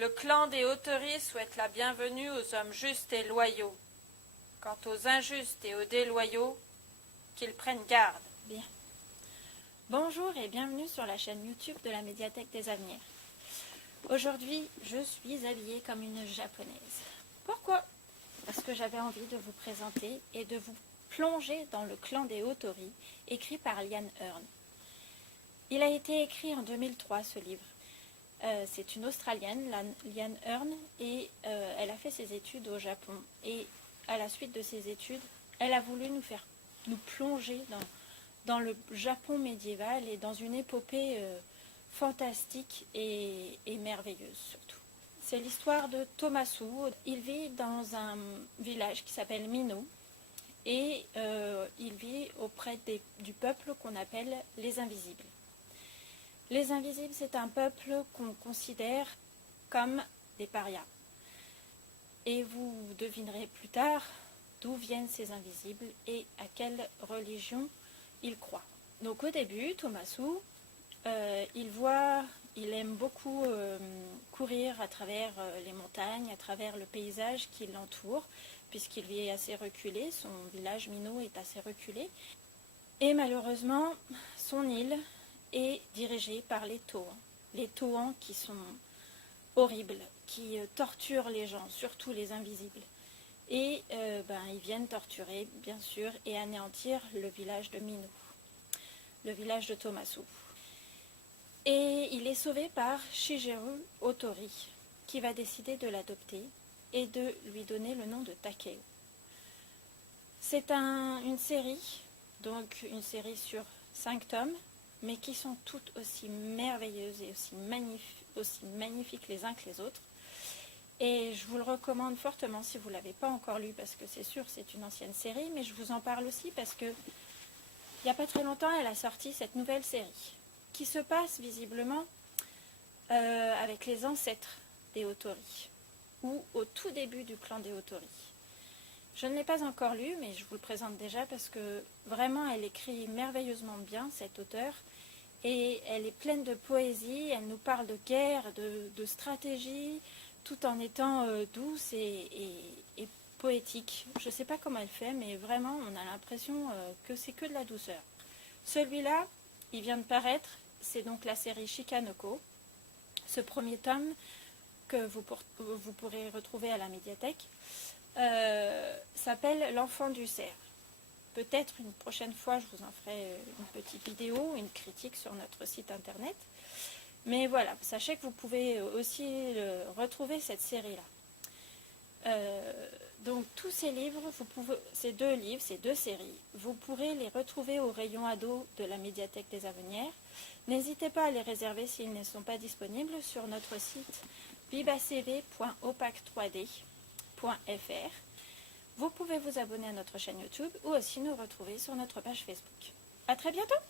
Le clan des Hauteries souhaite la bienvenue aux hommes justes et loyaux. Quant aux injustes et aux déloyaux, qu'ils prennent garde. Bien. Bonjour et bienvenue sur la chaîne YouTube de la Médiathèque des Avenirs. Aujourd'hui, je suis habillée comme une japonaise. Pourquoi? Parce que j'avais envie de vous présenter et de vous plonger dans le clan des Hauteries, écrit par Liane Hearn. Il a été écrit en 2003, ce livre. C'est une Australienne, Liane Hearn, et elle a fait ses études au Japon. Et à la suite de ses études, elle a voulu nous plonger dans le Japon médiéval et dans une épopée fantastique et merveilleuse surtout. C'est l'histoire de Tomasu. Il vit dans un village qui s'appelle Mino et il vit auprès du peuple qu'on appelle les Invisibles. Les Invisibles, c'est un peuple qu'on considère comme des parias. Et vous devinerez plus tard d'où viennent ces Invisibles et à quelle religion ils croient. Donc au début, Tomasu, il aime beaucoup courir à travers les montagnes, à travers le paysage qui l'entoure, puisqu'il vit assez reculé, son village Mino est assez reculé. Et malheureusement, son île est dirigée par les Tohans. Les Tohans qui sont horribles, qui torturent les gens, surtout les invisibles. Et ils viennent torturer, bien sûr, et anéantir le village de Mino, le village de Tomasu. Et il est sauvé par Shigeru Otori, qui va décider de l'adopter et de lui donner le nom de Takeo. C'est une série, donc une série sur 5 tomes, mais qui sont toutes aussi merveilleuses et aussi magnifiques les uns que les autres. Et je vous le recommande fortement si vous ne l'avez pas encore lu, parce que c'est sûr, c'est une ancienne série, mais je vous en parle aussi parce que il n'y a pas très longtemps, elle a sorti cette nouvelle série, qui se passe visiblement avec les ancêtres des Hauteries, ou au tout début du clan des Hauteries. Je ne l'ai pas encore lu, mais je vous le présente déjà parce que vraiment elle écrit merveilleusement bien, cette auteure, et elle est pleine de poésie, elle nous parle de guerre, de stratégie, tout en étant douce et poétique. Je ne sais pas comment elle fait, mais vraiment on a l'impression que c'est que de la douceur. Celui-là, il vient de paraître, c'est donc la série Shikanoko, ce premier tome que vous pourrez retrouver à la médiathèque. S'appelle L'Enfant du cerf. Peut-être une prochaine fois je vous en ferai une petite vidéo, une critique sur notre site internet. Mais voilà, sachez que vous pouvez aussi retrouver cette série-là. Donc tous ces livres, ces deux séries, vous pourrez les retrouver au rayon ado de la médiathèque des Avenirs. N'hésitez pas à les réserver s'ils ne sont pas disponibles sur notre site bibacv.opac3d.fr. Vous pouvez vous abonner à notre chaîne YouTube ou aussi nous retrouver sur notre page Facebook. À très bientôt!